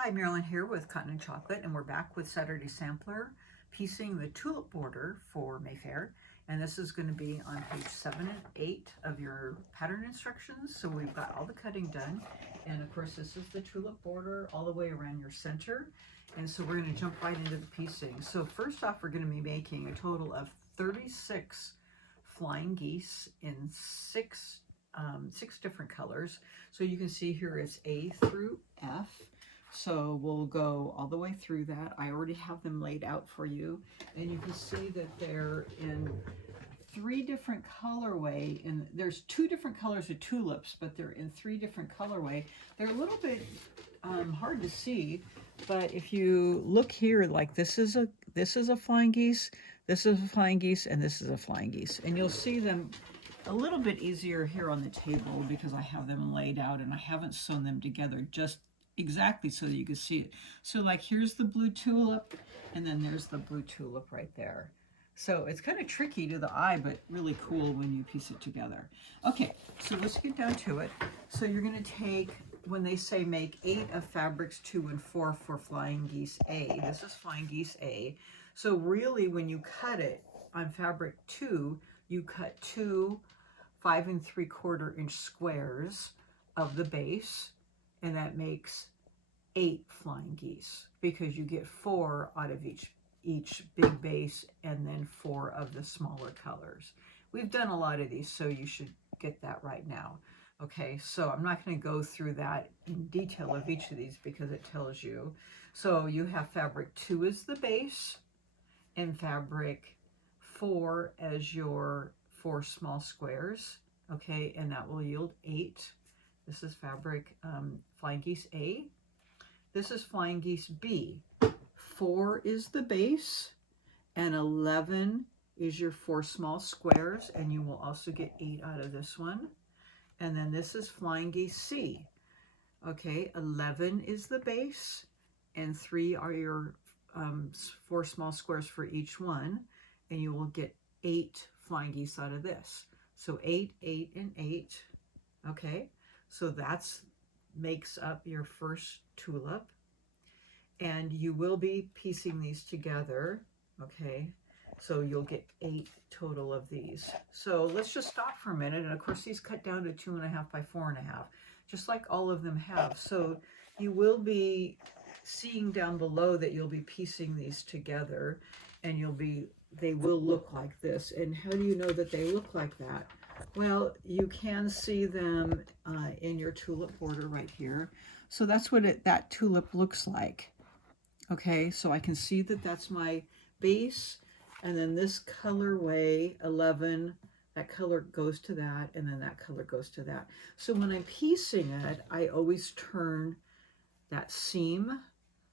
Hi, Marilyn here with Cotton and Chocolate, and we're back with Saturday Sampler, piecing the tulip border for Mayfair. And this is going to be on page 7 and 8 of your pattern instructions. So we've got all the cutting done. And of course, this is the tulip border all the way around your center. And so we're going to jump right into the piecing. So first off, we're going to be making a total of 36 flying geese in six different colors. So you can see here it's A through F. So we'll go all the way through that. I already have them laid out for you. And you can see that they're in 3 different colorway. And there's 2 different colors of tulips, but they're in 3 different colorway. They're a little bit hard to see, but if you look here, like this is a flying geese, this is a flying geese, and this is a flying geese. And you'll see them a little bit easier here on the table because I have them laid out and I haven't sewn them together just exactly so that you can see it. So like here's the blue tulip, and then there's the blue tulip right there. So it's kind of tricky to the eye, but really cool when you piece it together. Okay, so let's get down to it. So you're going to take, when they say make 8 of fabrics 2 and 4 for flying geese A, this is flying geese A. So really when you cut it on fabric 2, you cut 2 5 3/4 inch squares of the base, and that makes 8 flying geese because you get 4 out of each big base and then 4 of the smaller colors. We've done a lot of these, so you should get that right now. Okay, so I'm not going to go through that in detail of each of these because it tells you. So you have fabric 2 as the base and fabric 4 as your 4 small squares. Okay, and that will yield 8. This is fabric flying geese A. This is flying geese B. 4 is the base and 11 is your 4 small squares, and you will also get 8 out of this one. And then this is flying geese C. Okay, 11 is the base and 3 are your 4 small squares for each one, and you will get 8 flying geese out of this. So 8, 8, and 8. Okay, so that's makes up your first tulip, and you will be piecing these together. Okay, so you'll get 8 total of these. So let's just stop for a minute. And of course these cut down to 2.5 by 4.5, just like all of them have. So you will be seeing down below that you'll be piecing these together, and they will look like this. And how do you know that they look like that? Well, you can see them in your tulip border right here. So that's what that tulip looks like. Okay, so I can see that that's my base, and then this colorway 11, that color goes to that, and then that color goes to that. So when I'm piecing it, I always turn that seam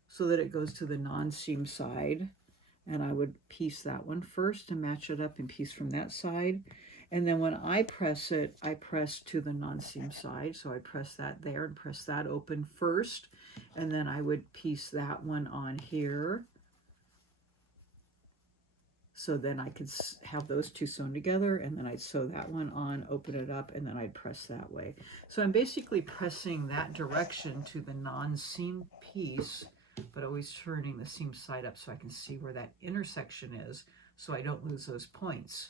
so that it goes to the non-seam side, and I would piece that one first and match it up and piece from that side. And then when I press it, I press to the non-seam side. So I press that there and press that open first. And then I would piece that one on here. So then I could have those 2 sewn together, and then I'd sew that one on, open it up, and then I'd press that way. So I'm basically pressing that direction to the non-seam piece, but always turning the seam side up so I can see where that intersection is so I don't lose those points.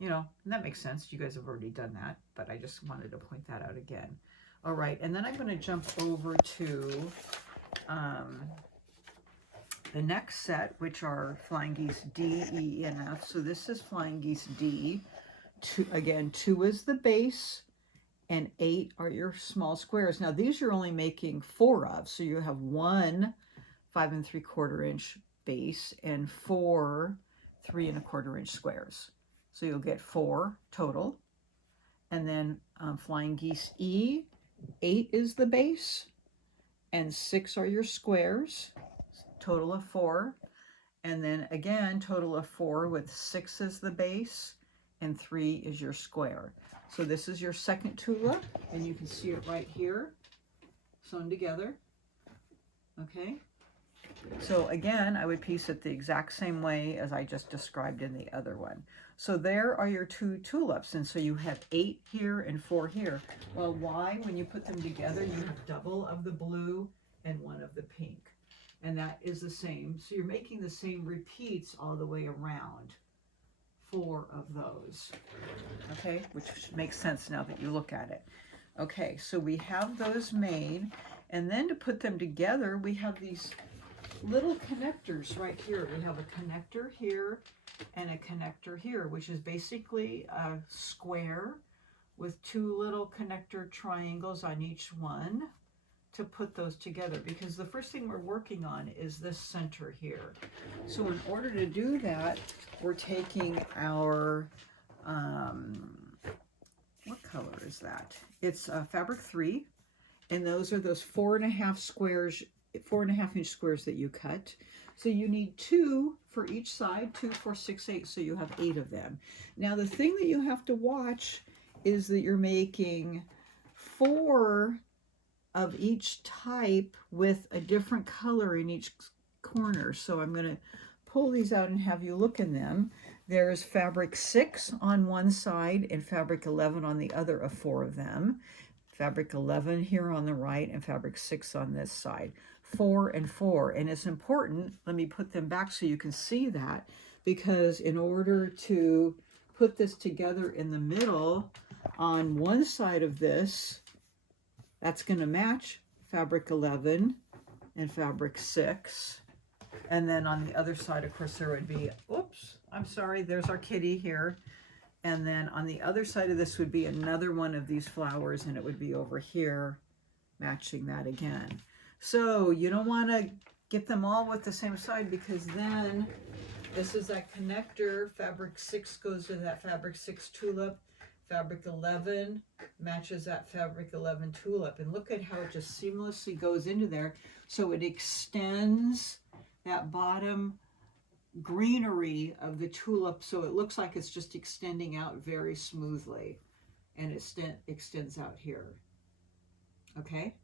You know, and that makes sense. You guys have already done that, but I just wanted to point that out again. All right, and then I'm going to jump over to the next set, which are flying geese D, E, and F. So this is flying geese D. Again, 2 is the base, and 8 are your small squares. Now these you're only making 4 of, so you have 1 5 3/4 inch base and 4 3 1/4 inch squares. So you'll get 4 total. And then flying geese E, 8 is the base and 6 are your squares, total of 4. And then again, total of 4 with 6 as the base and 3 is your square. So this is your second tulip, and you can see it right here, sewn together. Okay. So again, I would piece it the exact same way as I just described in the other one. So there are your 2 tulips, and so you have 8 here and 4 here. Well, why? When you put them together, you have double of the blue and one of the pink. And that is the same. So you're making the same repeats all the way around. 4 of those. Okay, which makes sense now that you look at it. Okay, so we have those made, and then to put them together, we have these little connectors right here. We have a connector here and a connector here, which is basically a square with 2 little connector triangles on each one to put those together, because the first thing we're working on is this center here. So in order to do that, we're taking our, what color is that? It's fabric 3, and those are those 4.5 squares, 4.5 inch squares that you cut. So you need 2 for each side, 2, 4, 6, 8, so you have 8 of them. Now the thing that you have to watch is that you're making 4 of each type with a different color in each corner. So I'm going to pull these out and have you look in them. There's fabric 6 on one side and fabric 11 on the other of 4 of them. Fabric 11 here on the right and fabric 6 on this side. 4 and 4. And it's important, let me put them back so you can see that, because in order to put this together in the middle on one side of this, that's going to match fabric 11 and fabric 6. And then on the other side, of course, there would be, oops, I'm sorry, there's our kitty here. And then on the other side of this would be another one of these flowers, and it would be over here matching that again. So you don't want to get them all with the same side, because then this is that connector. Fabric 6 goes to that fabric 6 tulip. Fabric 11 matches that fabric 11 tulip. And look at how it just seamlessly goes into there. So it extends that bottom greenery of the tulip, so it looks like it's just extending out very smoothly. And it extends out here. Okay?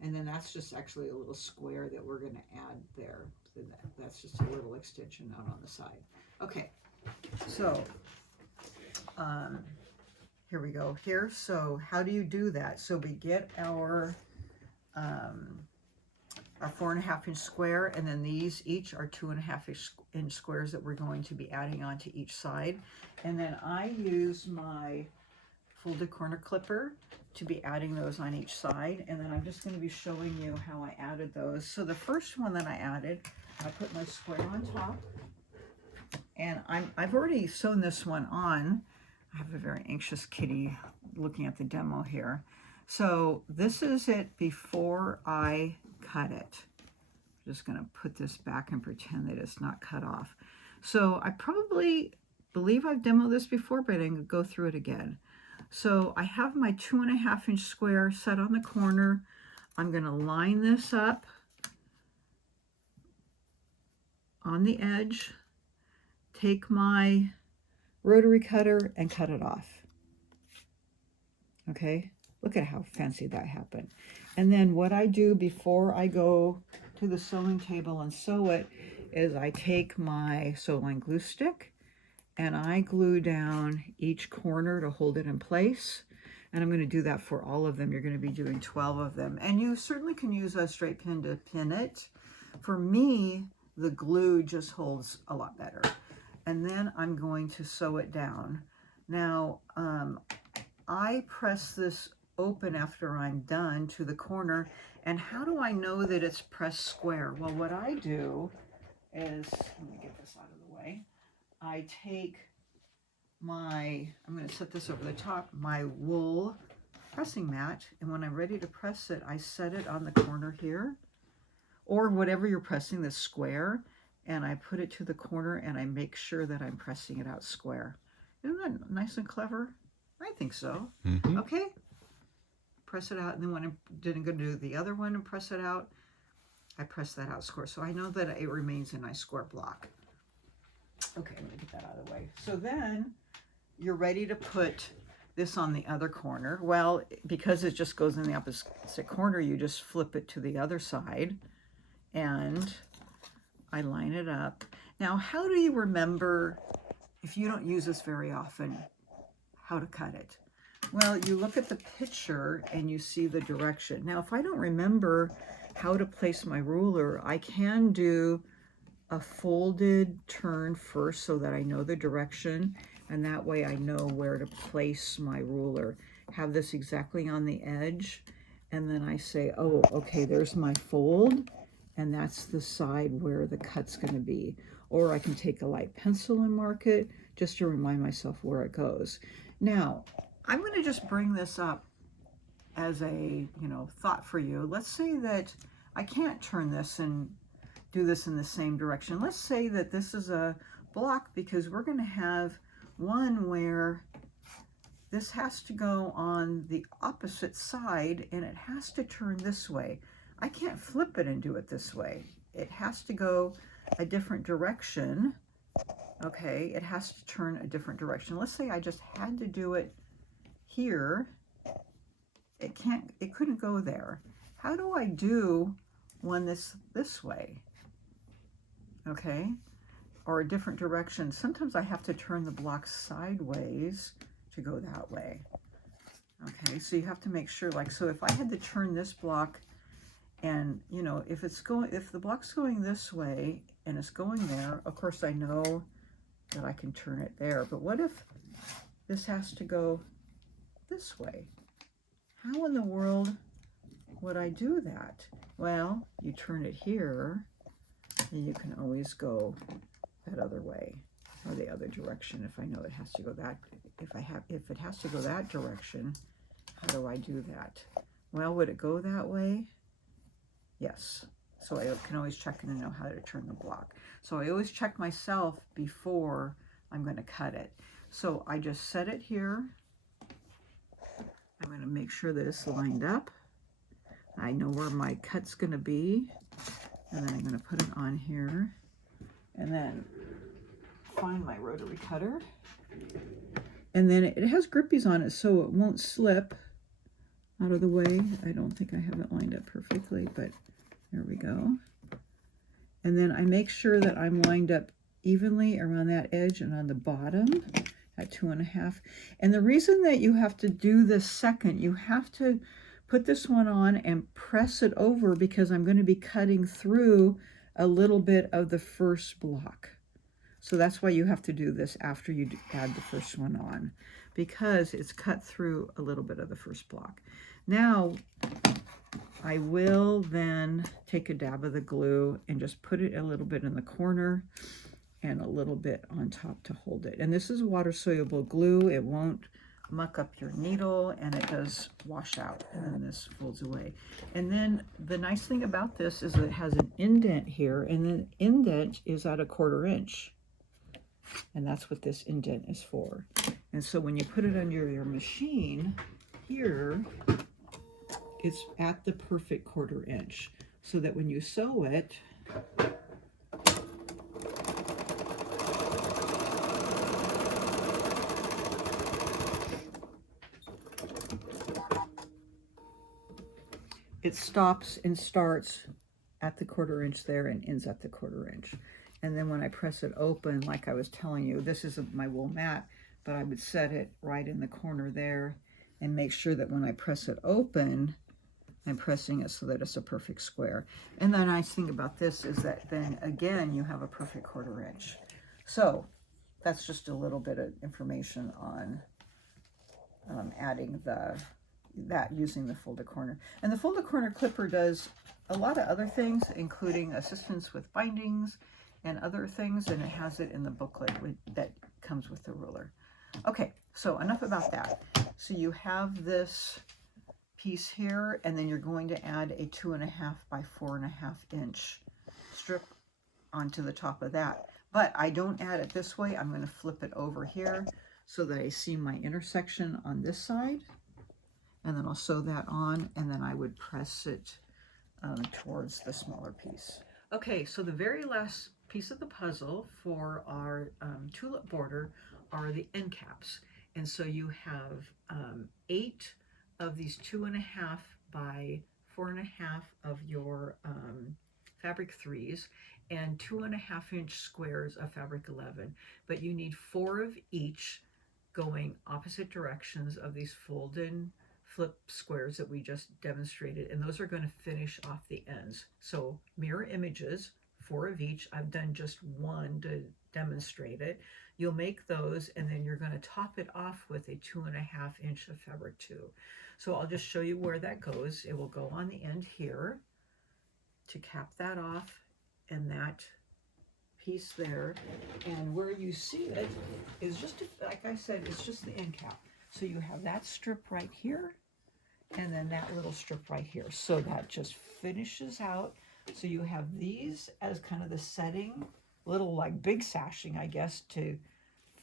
And then that's just actually a little square that we're going to add there. So that's just a little extension out on the side. Okay, so here we go here. So how do you do that? So we get our 4.5 inch square, and then these each are 2.5 inch squares that we're going to be adding onto each side. And then I use my folded corner clipper to be adding those on each side. And then I'm just going to be showing you how I added those. So the first one that I added, I put my square on top, and I've already sewn this one on. I have a very anxious kitty looking at the demo here. So this is it before I cut it. I'm just going to put this back and pretend that it's not cut off. So I probably believe I've demoed this before, but I'm going to go through it again. So I have my 2.5 inch square set on the corner. I'm going to line this up on the edge, take my rotary cutter and cut it off. Okay, look at how fancy that happened. And then what I do before I go to the sewing table and sew it is I take my sew line glue stick and I glue down each corner to hold it in place. And I'm going to do that for all of them. You're going to be doing 12 of them. And you certainly can use a straight pin to pin it. For me, the glue just holds a lot better. And then I'm going to sew it down. Now, I press this open after I'm done to the corner. And how do I know that it's pressed square? Well, what I do is, let me get this out of the way. I take my, I'm going to set this over the top, my wool pressing mat. And when I'm ready to press it, I set it on the corner here, or whatever you're pressing, this square. And I put it to the corner and I make sure that I'm pressing it out square. Isn't that nice and clever? I think so. Mm-hmm. Okay. Press it out. And then when I'm going to do the other one and press it out, I press that out square. So I know that it remains a nice square block. Okay, let me get that out of the way. So then you're ready to put this on the other corner. Well, because it just goes in the opposite corner, you just flip it to the other side and I line it up. Now, how do you remember, if you don't use this very often, how to cut it? Well, you look at the picture and you see the direction. Now, if I don't remember how to place my ruler, I can do a folded turn first so that I know the direction, and that way I know where to place my ruler. Have this exactly on the edge, and then I say, oh, okay, there's my fold, and that's the side where the cut's going to be. Or I can take a light pencil and mark it just to remind myself where it goes. Now, I'm going to just bring this up as a, thought for you. Let's say that I can't turn this and do this in the same direction. Let's say that this is a block because we're going to have one where this has to go on the opposite side and it has to turn this way. I can't flip it and do it this way. It has to go a different direction. Okay, it has to turn a different direction. Let's say I just had to do it here. It couldn't go there. How do I do one this way? Okay, or a different direction. Sometimes I have to turn the block sideways to go that way. Okay, so you have to make sure, like, so if I had to turn this block and, if the block's going this way and it's going there, of course I know that I can turn it there. But what if this has to go this way? How in the world would I do that? Well, you turn it here, and you can always go that other way or the other direction if I know it has to go that. If it has to go that direction, how do I do that? Well, would it go that way? Yes. So I can always check and know how to turn the block. So I always check myself before I'm going to cut it. So I just set it here. I'm going to make sure that it's lined up. I know where my cut's going to be. And then I'm going to put it on here. And then find my rotary cutter. And then it has grippies on it so it won't slip out of the way. I don't think I have it lined up perfectly, but there we go. And then I make sure that I'm lined up evenly around that edge and on the bottom at 2.5. And the reason that you have to do this second, you have to put this one on and press it over because I'm going to be cutting through a little bit of the first block. So that's why you have to do this after you add the first one on, because it's cut through a little bit of the first block. Now, I will then take a dab of the glue and just put it a little bit in the corner and a little bit on top to hold it. And this is water-soluble glue. It won't muck up your needle, and it does wash out, and then this folds away. And then the nice thing about this is that it has an indent here, and the indent is at 1/4 inch. And that's what this indent is for. And so when you put it under your machine here, it's at the perfect 1/4 inch, so that when you sew it, it stops and starts at the 1/4 inch there and ends at the 1/4 inch. And then when I press it open, like I was telling you, this isn't my wool mat, but I would set it right in the corner there and make sure that when I press it open, I'm pressing it so that it's a perfect square. And the nice thing about this is that then again, you have a perfect 1/4 inch. So that's just a little bit of information on adding using the folded corner. And the folded corner clipper does a lot of other things, including assistance with bindings and other things, and it has it in the booklet that comes with the ruler. Okay, so enough about that. So you have this piece here, and then you're going to add a 2.5 by 4.5 inch strip onto the top of that. But I don't add it this way. I'm going to flip it over here so that I see my intersection on this side, and then I'll sew that on, and then I would press it towards the smaller piece. Okay, so the very last piece of the puzzle for our tulip border are the end caps. And so you have 8 of these 2.5 by 4.5 of your fabric 3s and 2.5 inch squares of fabric 11. But you need 4 of each going opposite directions of these fold-in flip squares that we just demonstrated, and those are going to finish off the ends. So mirror images, 4 of each. I've done just one to demonstrate it. You'll make those, and then you're going to top it off with a 2.5 inch of fabric 2. So I'll just show you where that goes. It will go on the end here to cap that off, and that piece there, and where you see it is just, like I said, it's just the end cap. So you have that strip right here, and then that little strip right here. So that just finishes out. So you have these as kind of the setting, little like big sashing, I guess, to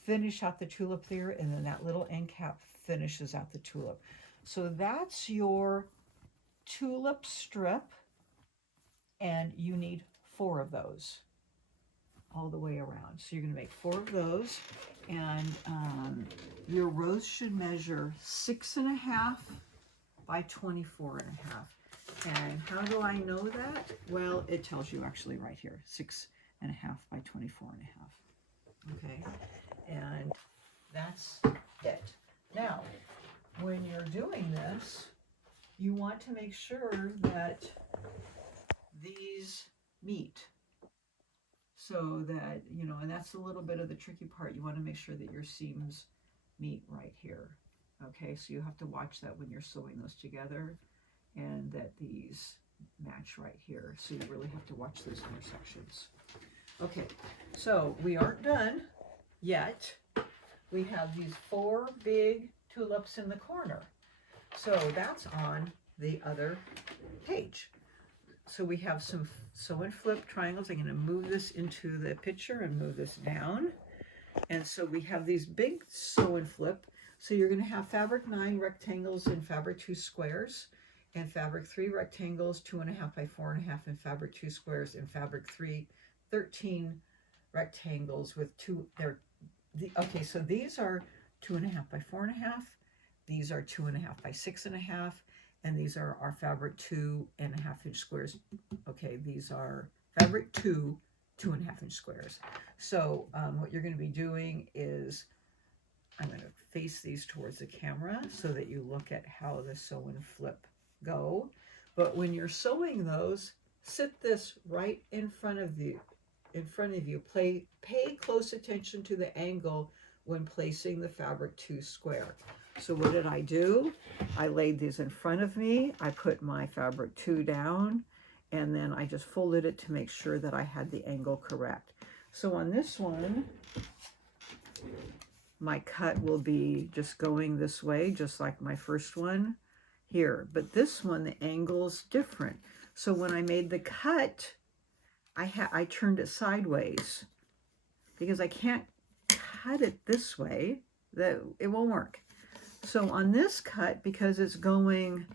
finish out the tulip there, and then that little end cap finishes out the tulip. So that's your tulip strip, and you need 4 of those all the way around. So you're going to make 4 of those, and your rose should measure 6.5 by 24.5. And how do I know that? Well, it tells you actually right here, 6.5 by 24.5. Okay, and that's it. Now, when you're doing this, you want to make sure that these meet. So that, you know, and that's a little bit of the tricky part. You want to make sure that your seams meet right here. Okay, so you have to watch that when you're sewing those together, and that these match right here. So you really have to watch those intersections. Okay, so we aren't done yet. We have these 4 big tulips in the corner. So that's on the other page. So we have some sew and flip triangles. I'm going to move this into the picture and move this down. And so we have these big sew and flip. So you're going to have fabric 9 rectangles and fabric 2 squares, and fabric 3 rectangles, 2.5 by 4.5, and fabric 2 squares, and fabric 3, 13 rectangles with 2. Okay, so these are 2.5 by 4.5. These are 2.5 by 6.5. And these are our fabric 2.5 inch squares. Okay, these are fabric 2 2.5 inch squares. So what you're going to be doing is, I'm going to face these towards the camera so that you look at how the sew and flip go. But when you're sewing those, sit this right in front of you. Pay close attention to the angle when placing the fabric 2 square. So what did I do? I laid these in front of me. I put my fabric 2 down, and then I just folded it to make sure that I had the angle correct. So on this one, my cut will be just going this way, just like my first one here. But this one, the angle's different. So when I made the cut, I turned it sideways because I can't cut it this way. It won't work. So on this cut, because it's going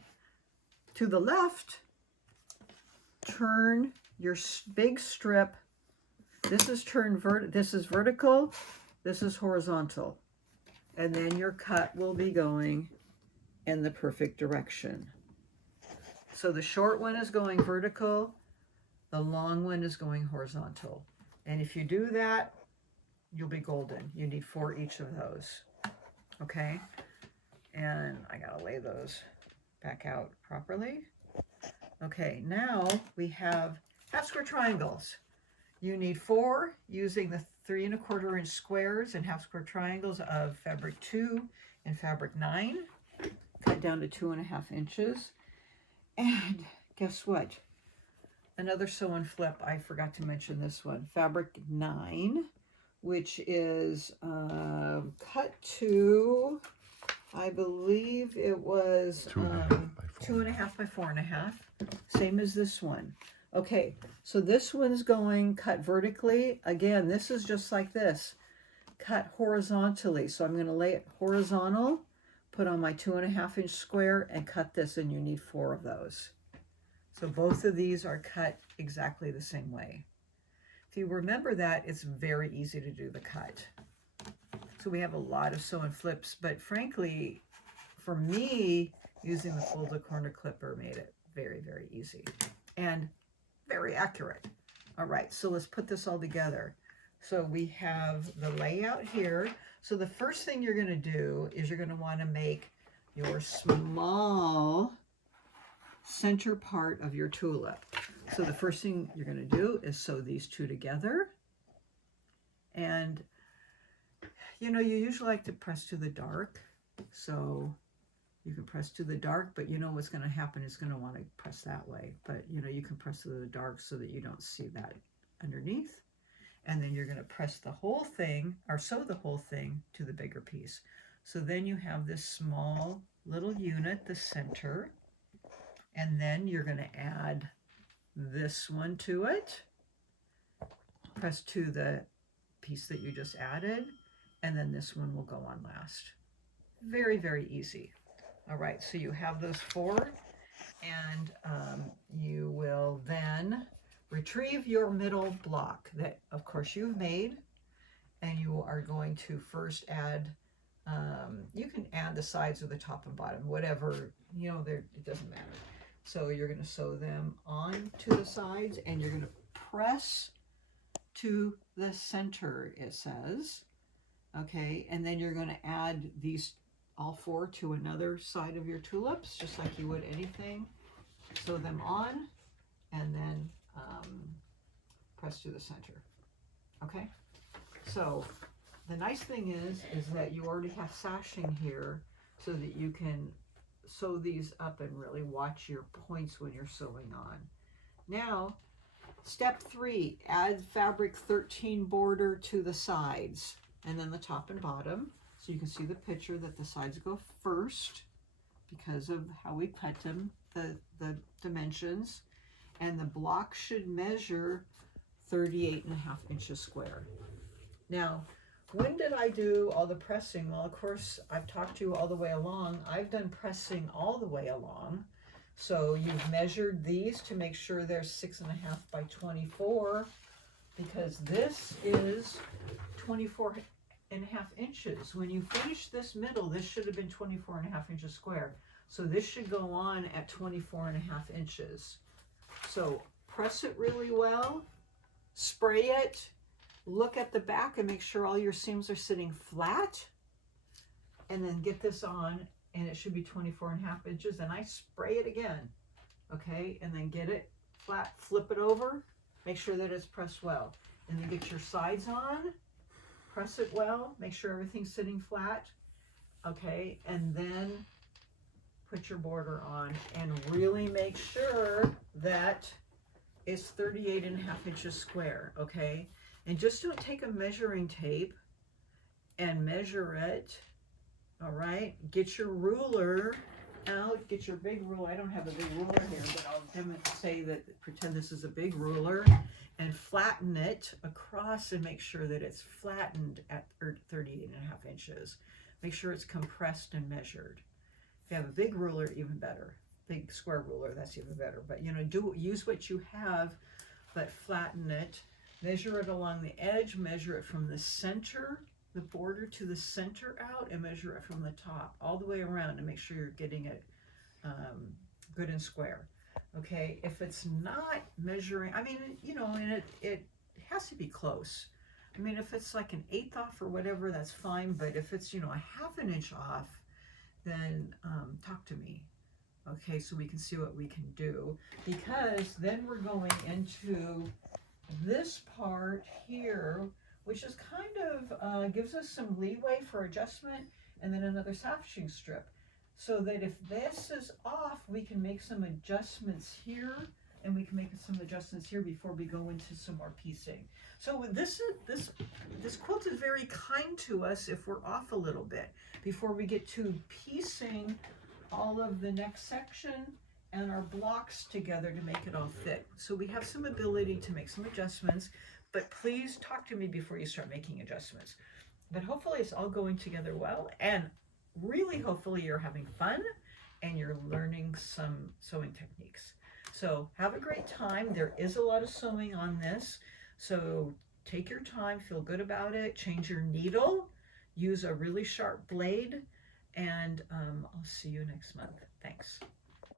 to the left, turn your big strip. This is this is vertical, this is horizontal. And then your cut will be going in the perfect direction. So the short one is going vertical, the long one is going horizontal. And if you do that, you'll be golden. You need 4 each of those. Okay? And I gotta lay those back out properly. Okay, now we have half square triangles. You need 4 using the 3 1/4 inch squares and half square triangles of fabric 2 and fabric 9, cut down to 2.5 inches. And guess what? Another sew and flip, I forgot to mention this one, fabric 9, which is cut to, I believe it was 2.5 by 4.5, same as this one. Okay, so this one's going cut vertically. Again, this is just like this, cut horizontally. So I'm going to lay it horizontal, put on my 2.5 inch square, and cut this, and you need 4 of those. So both of these are cut exactly the same way. If you remember that, it's very easy to do the cut. So we have a lot of sew and flips, but frankly, for me, using the folded corner clipper made it very, very easy and very accurate. All right, so let's put this all together. So we have the layout here. So the first thing you're going to do is you're going to want to make your small center part of your tulip. So the first thing you're going to do is sew these two together. And, you know, you usually like to press to the dark. So you can press to the dark, but you know what's going to happen is going to want to press that way. But, you know, you can press to the dark so that you don't see that underneath. And then you're going to press the whole thing, or sew the whole thing to the bigger piece. So then you have this small little unit, the center, and then you're going to add this one to it. Press to the piece that you just added, and then this one will go on last. Very, very easy. All right, so you have those four, and you will then retrieve your middle block that, of course, you've made, and you are going to first add, you can add the sides or the top and bottom, whatever, you know, it doesn't matter. So you're going to sew them on to the sides, and you're going to press to the center, it says. Okay, and then you're going to add these all four to another side of your tulips, just like you would anything. Sew them on, and then press to the center. Okay, so the nice thing is that you already have sashing here so that you can sew these up and really watch your points when you're sewing on. Now, step 3, add fabric 13 border to the sides and then the top and bottom. So you can see the picture that the sides go first because of how we cut them, the dimensions. And the block should measure 38.5 inches square. Now, when did I do all the pressing? Well, of course, I've talked to you all the way along. I've done pressing all the way along. So you've measured these to make sure they're 6.5 by 24, because this is 24.5 inches. When you finish this middle, this should have been 24.5 inches square. So this should go on at 24.5 inches. So press it really well, spray it, look at the back and make sure all your seams are sitting flat, and then get this on, and it should be 24.5 inches, and I spray it again, okay, and then get it flat, flip it over, make sure that it's pressed well, and then get your sides on, press it well, make sure everything's sitting flat, okay, and then put your border on and really make sure that it's 38.5 inches square, okay? And just don't take a measuring tape and measure it, all right? Get your ruler out, get your big ruler. I don't have a big ruler here, but I'll pretend this is a big ruler, and flatten it across and make sure that it's flattened at 38.5 inches. Make sure it's compressed and measured. If you have a big ruler, even better. Big square ruler, that's even better. But you know, use what you have, but flatten it. Measure it along the edge, measure it from the center, the border to the center out, and measure it from the top all the way around to make sure you're getting it good and square. Okay, if it's not measuring, I mean, you know, and it has to be close. I mean, if it's like an 1/8 off or whatever, that's fine. But if it's, you know, a 1/2 inch off, then talk to me. Okay, so we can see what we can do, because then we're going into this part here, which is kind of gives us some leeway for adjustment, and then another sashing strip, so that if this is off, we can make some adjustments here, and we can make some adjustments here before we go into some more piecing. So this quilt is very kind to us if we're off a little bit before we get to piecing all of the next section and our blocks together to make it all fit. So we have some ability to make some adjustments, but please talk to me before you start making adjustments. But hopefully it's all going together well, and really hopefully you're having fun and you're learning some sewing techniques. So have a great time. There is a lot of sewing on this, so take your time, feel good about it, change your needle, use a really sharp blade, and I'll see you next month. Thanks.